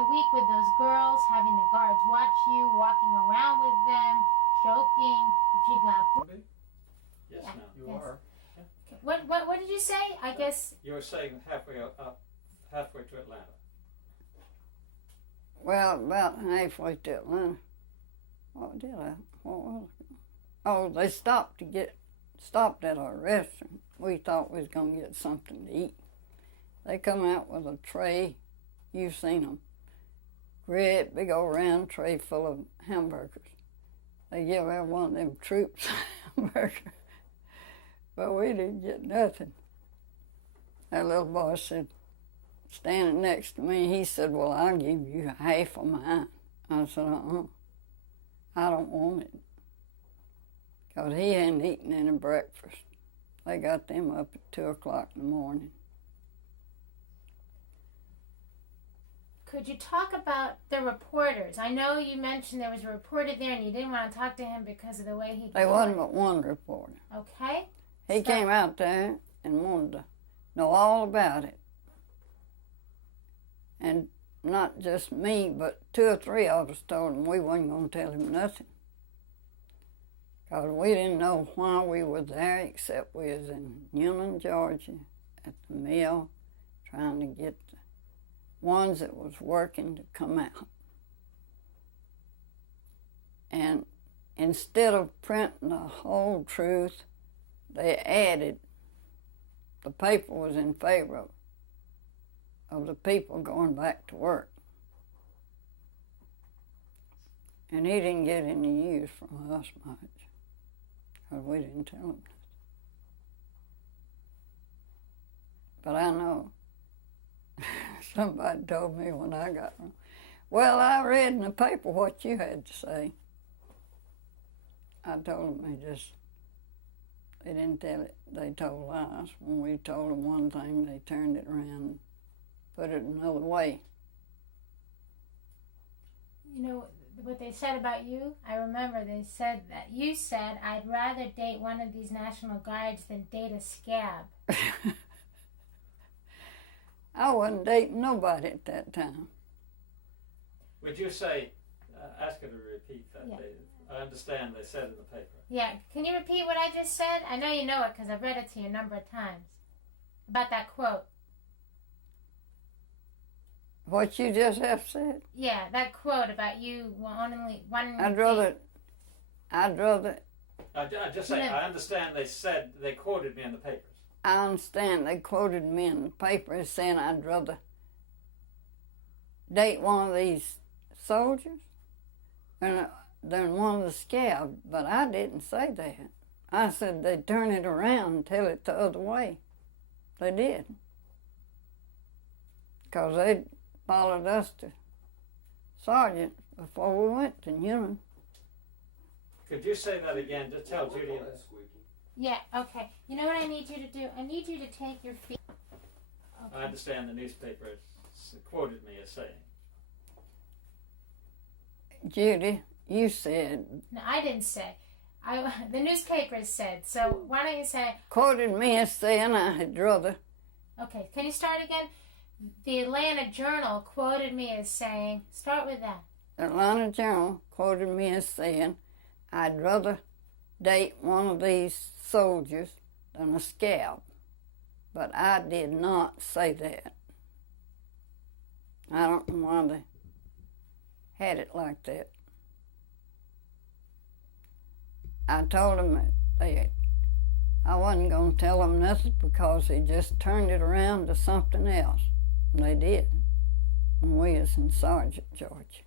A week with those girls, having the guards watch you, walking around with them, joking. If you got Yes, yeah, now. You yes. are. Okay. What did you say? I guess You were saying halfway up, halfway to Atlanta. Well, about halfway to Atlanta. What did I? What was it? Oh, they stopped at our restaurant. We thought we was gonna get something to eat. They come out with a tray. You've seen them. Great big old round tray full of hamburgers. They give every one of them troops a hamburger. But we didn't get nothing. That little boy said, standing next to me, he said, well, I'll give you half of mine. I said, I don't want it. Because he hadn't eaten any breakfast. They got them up at 2 o'clock in the morning. could you talk about the reporters? I know you mentioned there was a reporter there and you didn't want to talk to him because of the way he... There wasn't but one reporter. Okay. He came out there and wanted to know all about it. And not just me, but 2 or 3 of us told him we wasn't going to tell him nothing. Because we didn't know why we were there, except we was in Newnan, Georgia, at the mill, trying to get the ones that was working to come out. And instead of printing the whole truth, they added, the paper was in favor of the people going back to work. And he didn't get any news from us much, because we didn't tell him nothing. But I know, somebody told me when I got home, well, I read in the paper what you had to say. I told them they didn't tell it, they told lies. When we told them one thing, they turned it around and put it another way. You know, what they said about you, I remember they said that you said, I'd rather date one of these National Guards than date a scab. I wasn't dating nobody at that time. Would you say, ask her to repeat that, Yeah. David. I understand they said in the paper. Yeah, can you repeat what I just said? I know you know it because I've read it to you a number of times. About that quote. What you just have said? Yeah, that quote about you wanting I'd rather. I just say, I understand they quoted me in the papers. I understand they quoted me in the paper as saying I'd rather date one of these soldiers than one of the scabs, but I didn't say that. I said they'd turn it around and tell it the other way. They did. Because they followed us to sergeant before we went to Newnan. Could you say that again? Just tell Judy. Yeah, okay. You know what I need you to do? I need you to take your feet. Okay. I understand the newspaper quoted me as saying. Judy, you said... No, I didn't say. The newspapers said. So why don't you say... Quoted me as saying I had rather... Okay, can you start again? The Atlanta Journal quoted me as saying... Start with that. The Atlanta Journal quoted me as saying I'd rather date one of these soldiers than a scab. But I did not say that. I don't know why they had it like that. I told them that I wasn't going to tell them nothing because they just turned it around to something else. And they did when we was in Sargent, Georgia.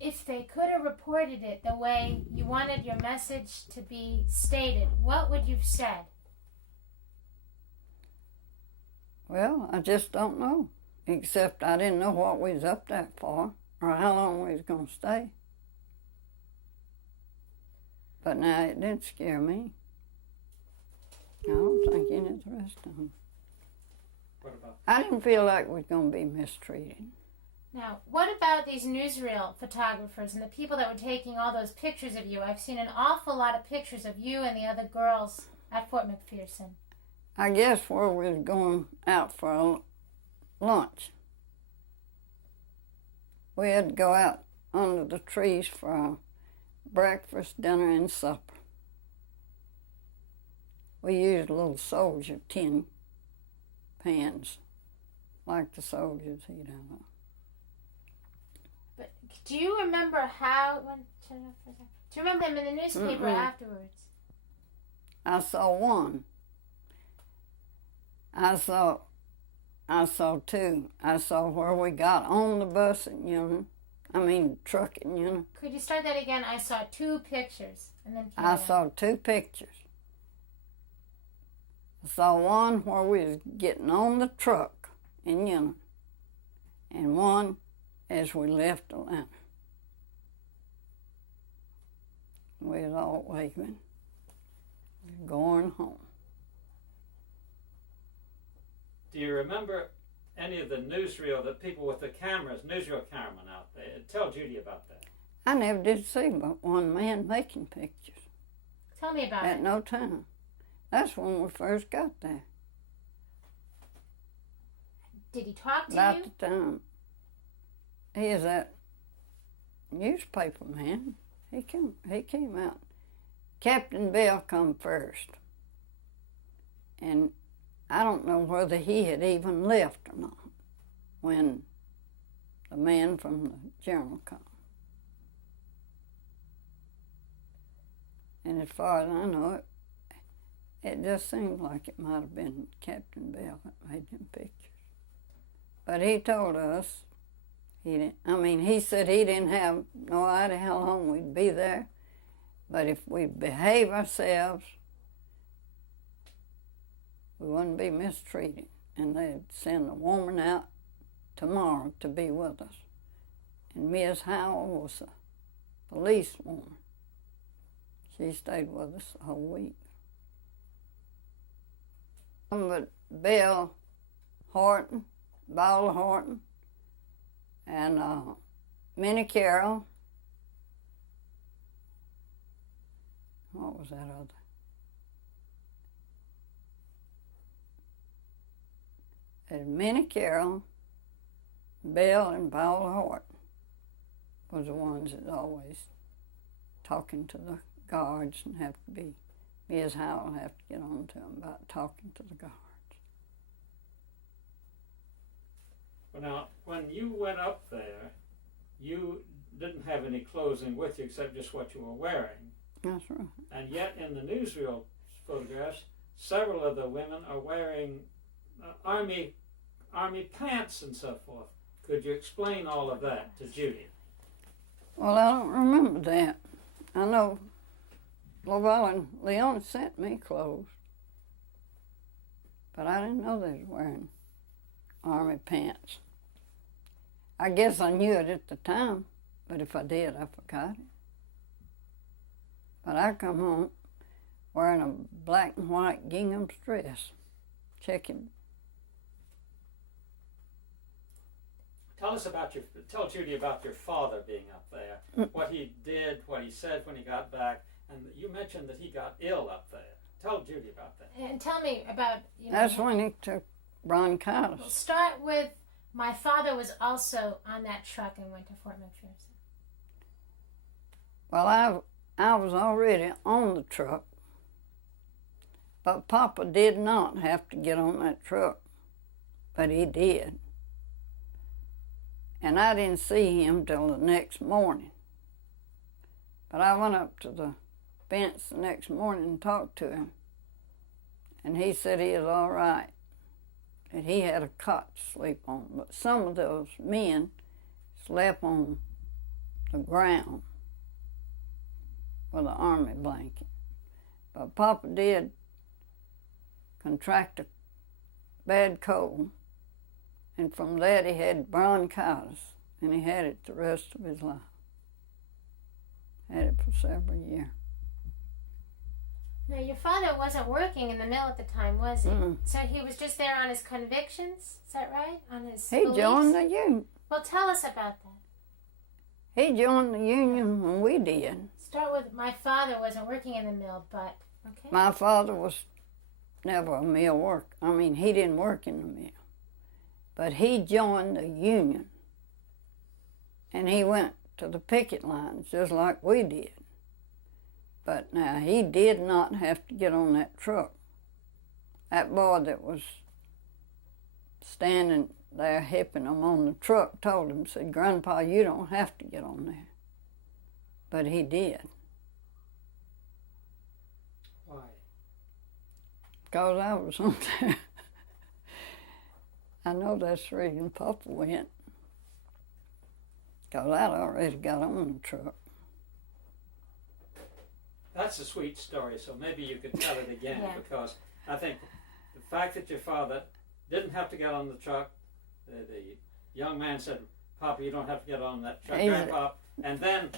If they could have reported it the way you wanted your message to be stated, what would you've said? Well, I just don't know. Except I didn't know what we was up that for or how long we was going to stay. But now it didn't scare me. I don't think any of the rest of them. What about? I didn't feel like we was going to be mistreated. Now, what about these newsreel photographers and the people that were taking all those pictures of you? I've seen an awful lot of pictures of you and the other girls at Fort McPherson. I guess where we was going out for lunch. we had to go out under the trees for breakfast, dinner, and supper. We used little soldier tin pans, like the soldiers eat out of. But do you remember how? Do you remember them in the newspaper afterwards? I saw one. I saw two. I saw where we got on the bus at Union. Truck at Union. Could you start that again? I saw two pictures, and then I saw two pictures. I saw one where we was getting on the truck in Union, and one as we left Atlanta. We was all waving, going home. Do you remember any of the newsreel, the people with the cameras, newsreel cameramen out there? Tell Judy about that. I never did see but one man making pictures. Tell me about it. At no time. That's when we first got there. Did he talk to About you? the time. He is that newspaper man. He came out. Captain Bell come first. And I don't know whether he had even left or not when the man from the Journal come. And as far as I know, it just seemed like it might have been Captain Bell that made them pictures. But he told us, he said he didn't have no idea how long we'd be there, but if we behave ourselves, we wouldn't be mistreated, and they'd send a woman out tomorrow to be with us. And Miss Howell was a policewoman. She stayed with us the whole week. But Bell Horton, Ball Horton, and Minnie Carroll. What was that other? And Minnie Carroll, Bell, and Ball Horton was the ones that always talking to the guards and have to be. Miss Howell have to get on to them about talking to the guards. Well, now, when you went up there, you didn't have any clothing with you except just what you were wearing. That's right. And yet in the newsreel photographs, several of the women are wearing army pants and so forth. Could you explain all of that to Judy? Well, I don't remember that. I know Lavelle and Leona sent me clothes, but I didn't know they was wearing army pants. I guess I knew it at the time, but if I did, I forgot it. But I come home wearing a black and white gingham dress, checking. Tell Judy about your father being up there, what he did, what he said when he got back, and you mentioned that he got ill up there. Tell Judy about that. And tell me about, That's when he took bronchitis. We'll start with, my father was also on that truck and went to Fort McPherson. Well, I was already on the truck, but Papa did not have to get on that truck, but he did. And I didn't see him till the next morning. But I went up to the fence the next morning and talked to him, and he said he was all right, that he had a cot to sleep on. But some of those men slept on the ground with an army blanket. But Papa did contract a bad cold, and from that he had bronchitis, and he had it the rest of his life. Had it for several years. Now, your father wasn't working in the mill at the time, was he? Mm. So he was just there on his convictions, is that right? On his He beliefs? joined the union. Well, tell us about that. He joined the union when we did. Start with, my father wasn't working in the mill, but, okay. My father was never a mill worker. He didn't work in the mill. But he joined the union. and he went to the picket lines just like we did. But now, he did not have to get on that truck. That boy that was standing there helping him on the truck told him, said, "Grandpa, you don't have to get on there." But he did. Why? Because I was on there. I know that's the reason Papa went. Because I'd already got on the truck. That's a sweet story, so maybe you could tell it again, Yeah. because I think the fact that your father didn't have to get on the truck, the young man said, "Papa, you don't have to get on that truck, Grandpa," and then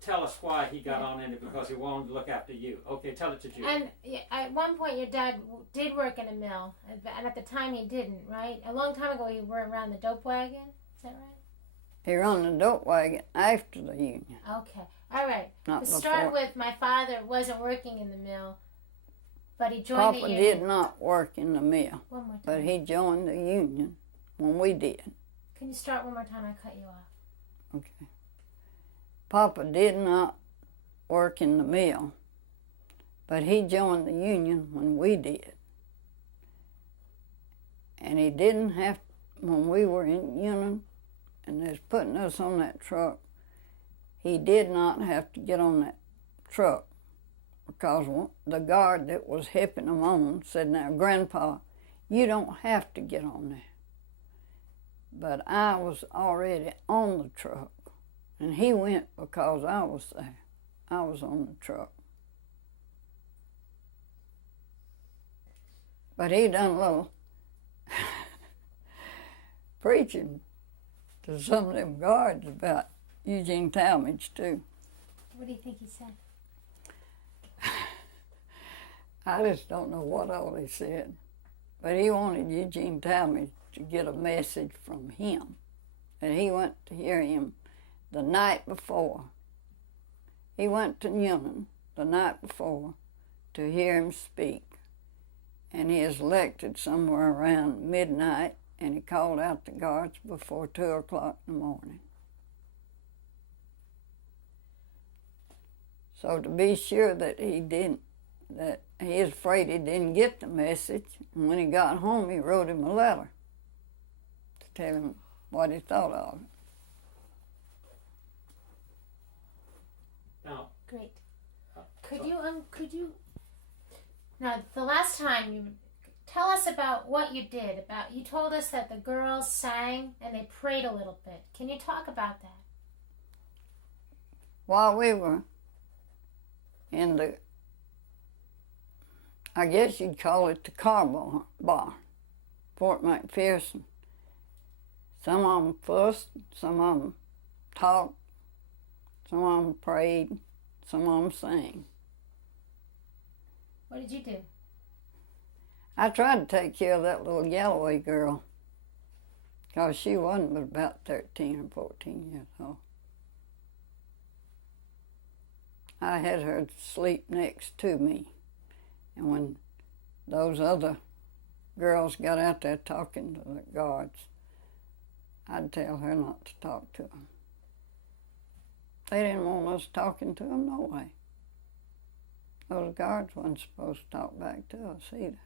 tell us why he got on in it, because he wanted to look after you. Okay, tell it to Judy. And at one point, your dad did work in a mill, and at the time he didn't, right? A long time ago, he worked around the dope wagon. Is that right? He run the dope wagon after the union. Okay. All right. Not To start before. with, my father wasn't working in the mill, but he joined Papa the union. did not work in the mill, One more time. but he joined the union when we did. Can you start one more time? I cut you off. Okay. Papa did not work in the mill, but he joined the union when we did. And he didn't have, when we were in union and they was putting us on that truck, he did not have to get on that truck, because the guard that was helping him on said, "Now, Grandpa, you don't have to get on there." But I was already on the truck, and he went because I was there. I was on the truck. But he done a little preaching to some of them guards about Eugene Talmadge, too. What do you think he said? I just don't know what all he said. But he wanted Eugene Talmadge to get a message from him. And he went to hear him the night before. He went to Newman the night before to hear him speak. And he was elected somewhere around midnight, and he called out the guards before 2 o'clock in the morning. So to be sure that he didn't, that he is afraid he didn't get the message, and when he got home, he wrote him a letter to tell him what he thought of it. Now, Great. Could you? Now, the last time you tell us about what you did. You told us that the girls sang and they prayed a little bit. Can you talk about that? While we were in the, I guess you'd call it the car bar, Fort McPherson. Some of them fussed, some of them talked, some of them prayed, some of them sang. What did you do? I tried to take care of that little Galloway girl, because she wasn't but about 13 or 14 years old. I had her sleep next to me, and when those other girls got out there talking to the guards, I'd tell her not to talk to them. They didn't want us talking to them no way. Those guards wasn't supposed to talk back to us either.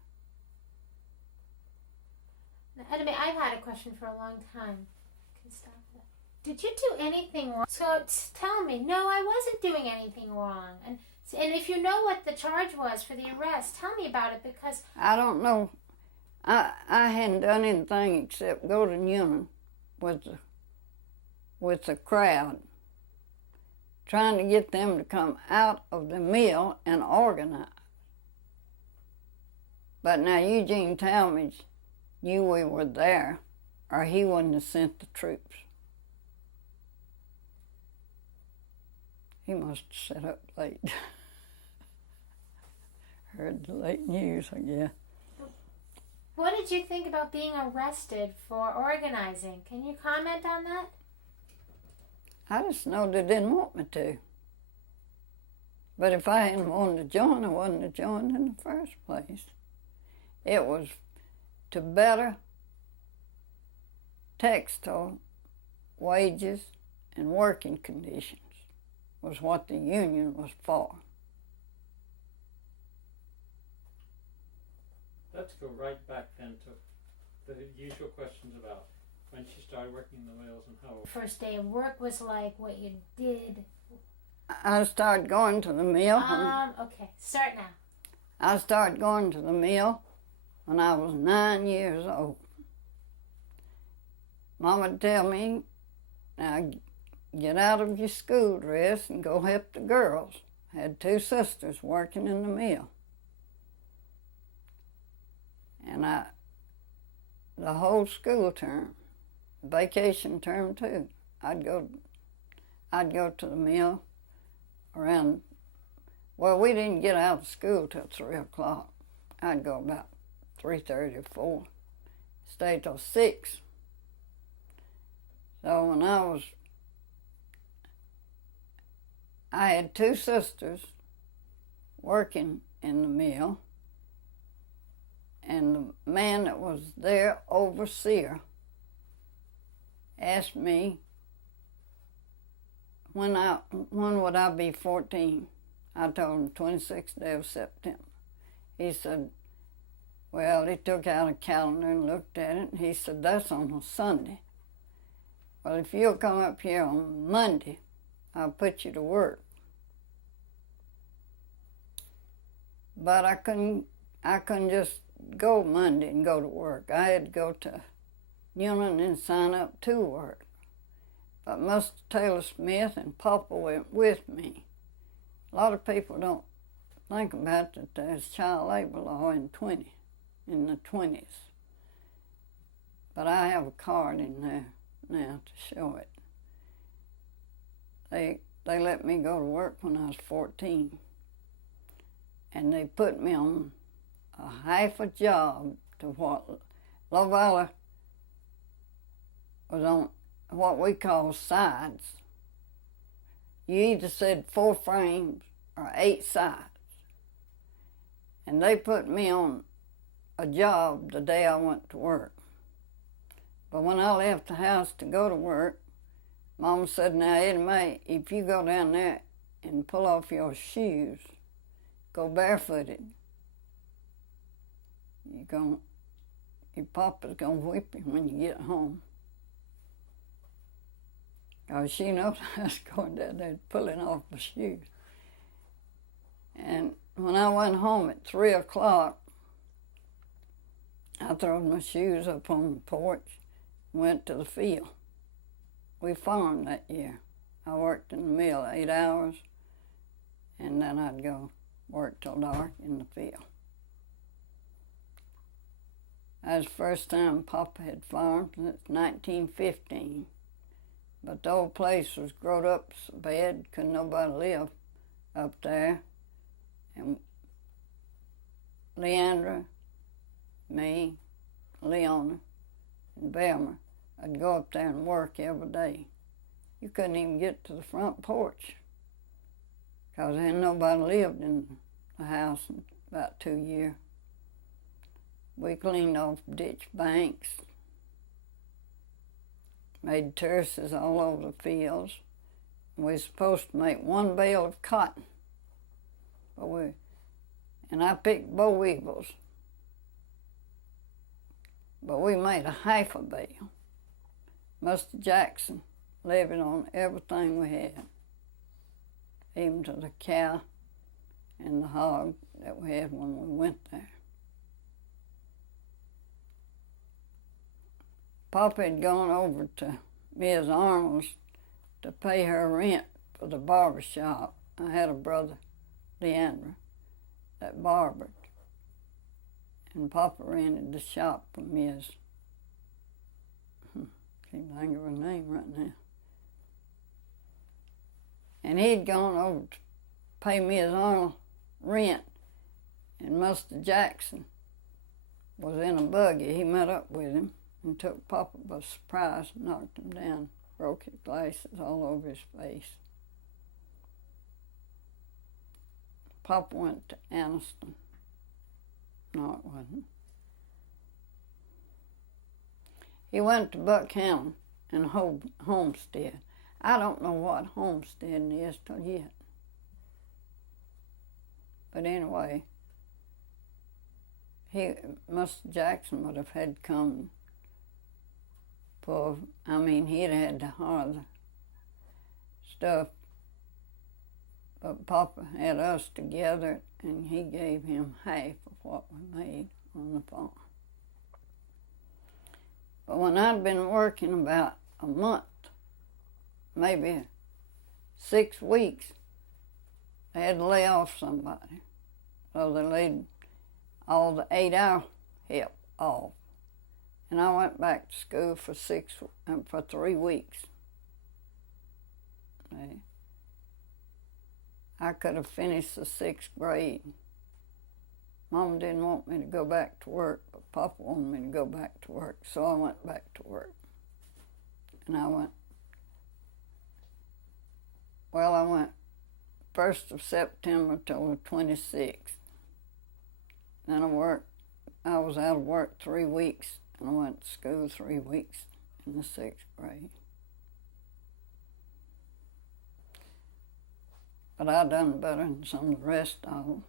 Now, Etta, I've had a question for a long time. Can you stop that? Did you do anything wrong? So tell me. No, I wasn't doing anything wrong. And if you know what the charge was for the arrest, tell me about it, because I don't know. I hadn't done anything except go to Newman with the crowd, trying to get them to come out of the mill and organize. But now Eugene Talmadge knew we were there, or he wouldn't have sent the troops. He must have sat up late. Heard the late news, I guess. what did you think about being arrested for organizing? Can you comment on that? I just know they didn't want me to. But if I hadn't wanted to join, I wouldn't have joined in the first place. It was to better textile wages and working conditions was what the union was for. Let's go right back then to the usual questions about when she started working in the mills and how. First day of work was like, what you did. I started going to the mill. Okay, start now. I started going to the mill when I was 9 years old. Mama would tell me, now get out of your school dress and go help the girls. I had 2 sisters working in the mill. And the whole school term, vacation term too, I'd go to the mill around, well, we didn't get out of school till 3 o'clock. I'd go about 3:30 or 4, stay till 6. So when I had 2 sisters working in the mill, and the man that was their overseer asked me when would I be 14. I told him 26th day of September. He said, well, he took out a calendar and looked at it, and he said, that's on a Sunday. Well, if you'll come up here on Monday, I'll put you to work. But I couldn't just go Monday and go to work. I had to go to Newman and sign up to work. But Mr. Taylor Smith and Papa went with me. A lot of people don't think about that there's child labor law in the 20s. But I have a card in there now to show it. They let me go to work when I was 14. And they put me on a half a job to what Lovala was on, what we call sides. You either said 4 frames or 8 sides. And they put me on a job the day I went to work. But when I left the house to go to work, Mom said, now, Eddie Mae, if you go down there and pull off your shoes, go barefooted, your papa's gonna whip you when you get home. Because she knows I was going down there pulling off my shoes. And when I went home at 3 o'clock, I threw my shoes up on the porch and went to the field. We farmed that year. I worked in the mill 8 hours, and then I'd go work till dark in the field. That was the first time Papa had farmed since 1915. But the old place was growed up so bad, couldn't nobody live up there. And Leandra, me, Leona, and Belmer, I'd go up there and work every day. You couldn't even get to the front porch because there nobody lived in the house in about 2 years. We cleaned off ditch banks, made terraces all over the fields. We were supposed to make 1 bale of cotton, and I picked boll weevils, but we made a half a bale. Mr. Jackson levied on everything we had, even to the cow and the hog that we had when we went there. Papa had gone over to Ms. Arnold's to pay her rent for the barber shop. I had a brother, Leandra, that barbered. And Papa rented the shop for Ms. Can't think of her name right now. And he'd gone over to pay Ms. Arnold rent, and Mr. Jackson was in a buggy. He met up with him and took Papa by surprise, knocked him down, broke his glasses all over his face. Papa went to Anniston. No, it wasn't. He went to Buckhannon and Homestead. I don't know what homesteading is till yet. But anyway, Mr. Jackson would have had come for, he'd had to hire the stuff. But Papa had us together, and he gave him half of what we made on the farm. But when I'd been working about a month, maybe 6 weeks, they had to lay off somebody. So they laid all the 8-hour help off. And I went back to school for 3 weeks. I could have finished the 6th grade. Mama didn't want me to go back to work, but Papa wanted me to go back to work, so I went back to work. And I went 1st of September till the 26th. Then I was out of work 3 weeks, and I went to school 3 weeks in the 6th grade. But I done better than some of the rest of them.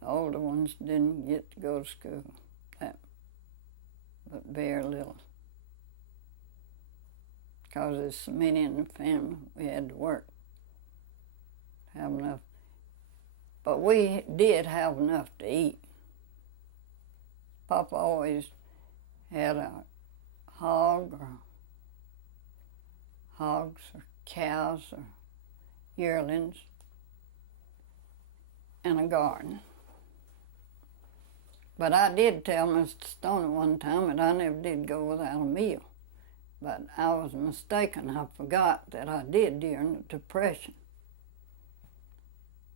The older ones didn't get to go to school, but very little. Because there's so many in the family, we had to work to have enough. But we did have enough to eat. Papa always had a hogs or cows or yearlings and a garden. But I did tell Mr. Stoney one time that I never did go without a meal. But I was mistaken. I forgot that I did during the Depression.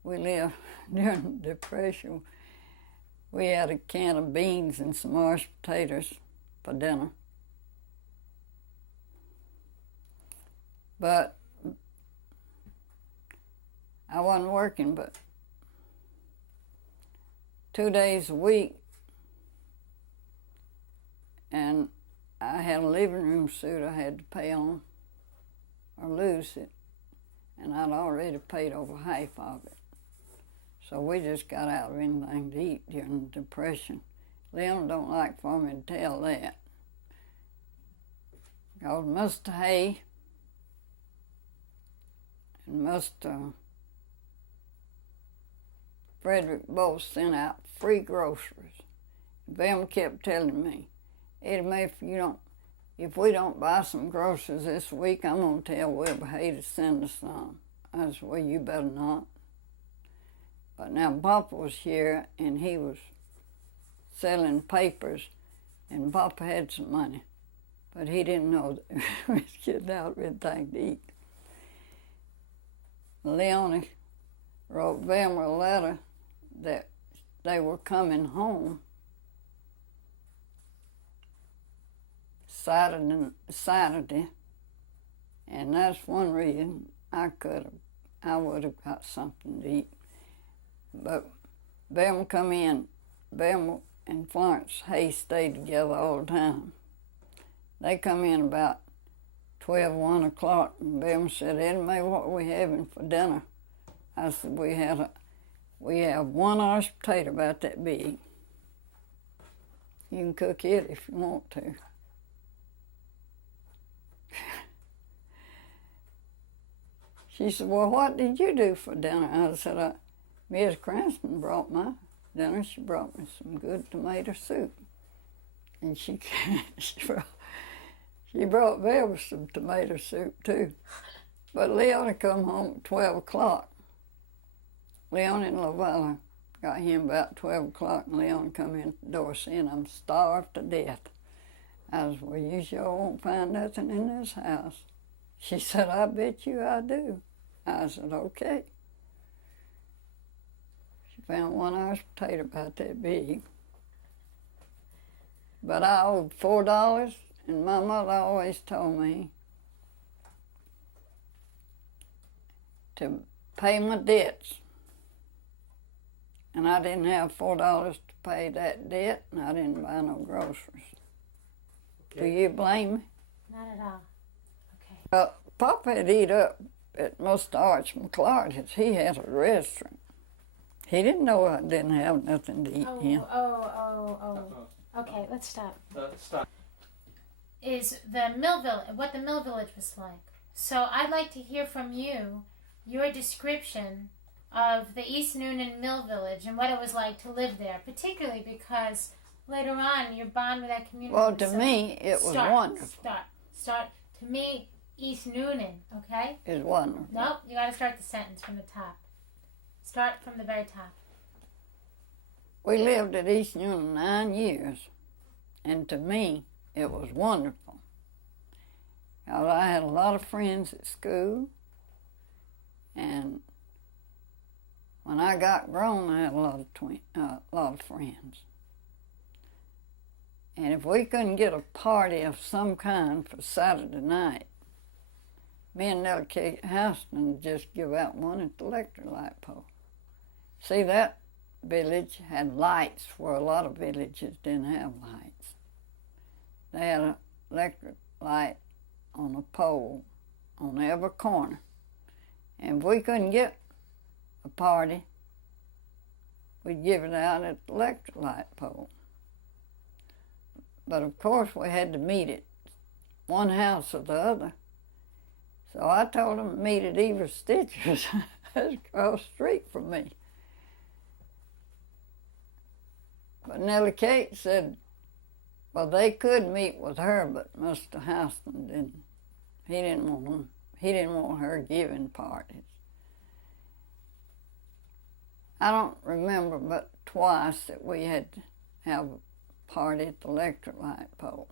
We lived during the Depression. We had a can of beans and some mashed potatoes for dinner. But I wasn't working but 2 days a week, and I had a living room suit I had to pay on or lose it, and I'd already paid over half of it. So we just got out of anything to eat during the Depression. Leon don't like for me to tell that. Because Mr. Hay and Mr. Frederick both sent out free groceries. Them kept telling me, Etta Mae, if we don't buy some groceries this week, I'm going to tell Wilbur Hay to send us some. I said, well, you better not. But now Papa was here, and he was selling papers, and Papa had some money. But he didn't know that we was getting out with anything to eat. Leone wrote them a letter that they were coming home Saturday, and that's one reason I would have got something to eat. But them come in, them and Florence Hay stayed together all the time. They come in about 12, 1 o'clock, and them said, Etta Mae, what are we having for dinner? I said, we have 1 orange potato about that big. You can cook it if you want to. She said, well, what did you do for dinner? I said, Miss Cranston brought my dinner. She brought me some good tomato soup. And she brought Velma some tomato soup too. But Leona come home at 12 o'clock. Leon and Lavella got him about 12 o'clock, and Leon come in the door saying, I'm starved to death. I said, well, you sure won't find nothing in this house. She said, I bet you I do. I said, okay. She found 1 orange potato about that big. But I owed $4, and my mother always told me to pay my debts. And I didn't have $4 to pay that debt, and I didn't buy no groceries. Okay. Do you blame me? Not at all. Okay. Papa had eat up at Mr. Arch McClarty's. He had a restaurant. He didn't know I didn't have nothing to eat him. Okay, let's stop. Stop. Is the Mill Village, what the Mill Village was like. So I'd like to hear from you your description of the East Noonan Mill Village and what it was like to live there, particularly because later on you bond with that community. Well, to me, it was wonderful. Start. To me, East Noonan, okay? Is wonderful. Nope, you got to start the sentence from the top. Start from the very top. We lived at East Noonan 9 years, and to me, it was wonderful. Now, I had a lot of friends at school, and when I got grown, I had a lot of friends. And if we couldn't get a party of some kind for Saturday night, me and Nellie K. Houston would just give out one at the electric light pole. See, that village had lights where a lot of villages didn't have lights. They had an electric light on a pole on every corner. And if we couldn't get a party, we'd give it out at the electric light pole. But of course we had to meet at one house or the other. So I told them to meet at Eva Stitcher's. That's across the street from me. But Nellie Kate said, well, they could meet with her, but Mr. Houston didn't. He didn't want her giving parties. I don't remember but twice that we had to have a party at the electric light pole.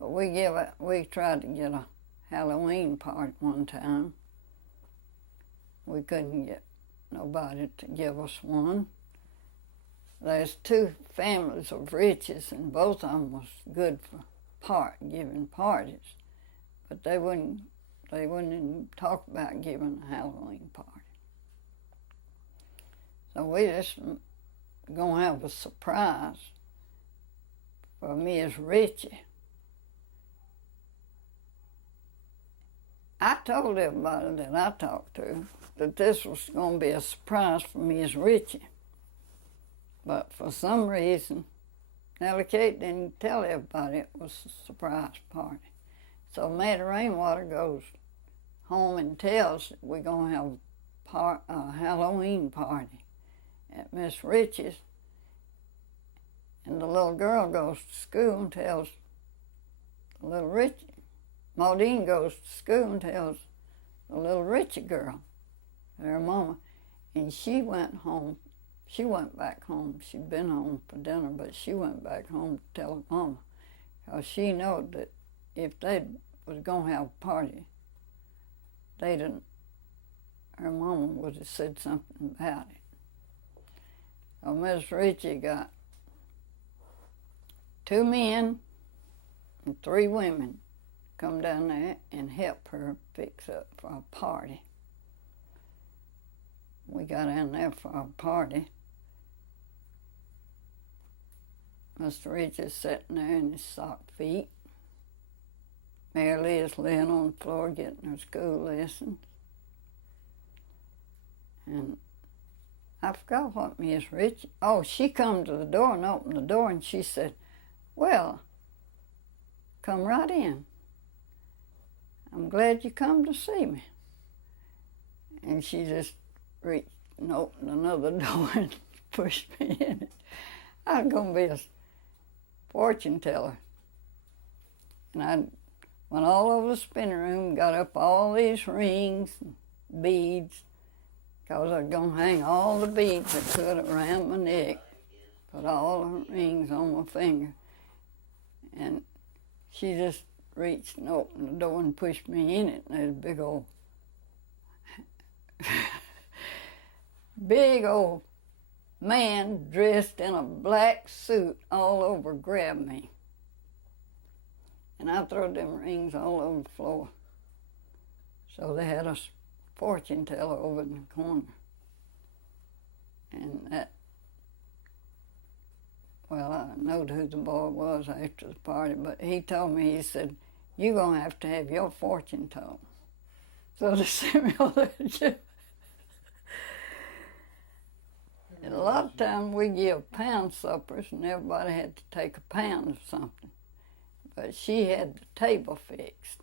But we tried to get a Halloween party one time. We couldn't get nobody to give us one. There's two families of riches, and both of them was good for giving parties, but they wouldn't even talk about giving a Halloween party. So we just gonna have a surprise for Miss Richie. I told everybody that I talked to that this was gonna be a surprise for Miss Richie. But for some reason, Nellie Kate didn't tell everybody it was a surprise party. So Maddie Rainwater goes home and tells that we're going to have a Halloween party at Miss Richie's. And the little girl goes to school and tells the little Richie. Maudine goes to school and tells the little Richie girl, her mama, and she went home. She went back home. She'd been home for dinner, but she went back home to tell her mama, because she knew that if they was going to have a party, her mama would have said something about it. So Miss Ritchie got 2 men and 3 women come down there and help her fix up for a party. We got in there for a party. Mr. Richard's sitting there in his sock feet. Mary Liz laying on the floor getting her school lessons. And I forgot what Miss Richard, she come to the door and opened the door and she said, well, come right in. I'm glad you come to see me. And she just reached and opened another door and pushed me in it. I was going to be a fortune teller. And I went all over the spinning room, got up all these rings and beads, because I was going to hang all the beads I could around my neck, put all the rings on my finger. And she just reached and opened the door and pushed me in it, and there's a big old man dressed in a black suit all over grabbed me. And I threw them rings all over the floor. So they had a fortune teller over in the corner. And I knowed who the boy was after the party, but he told me, he said, you're going to have your fortune told. So they sent me all that shit. And a lot of times we give pound suppers and everybody had to take a pound of something. But she had the table fixed.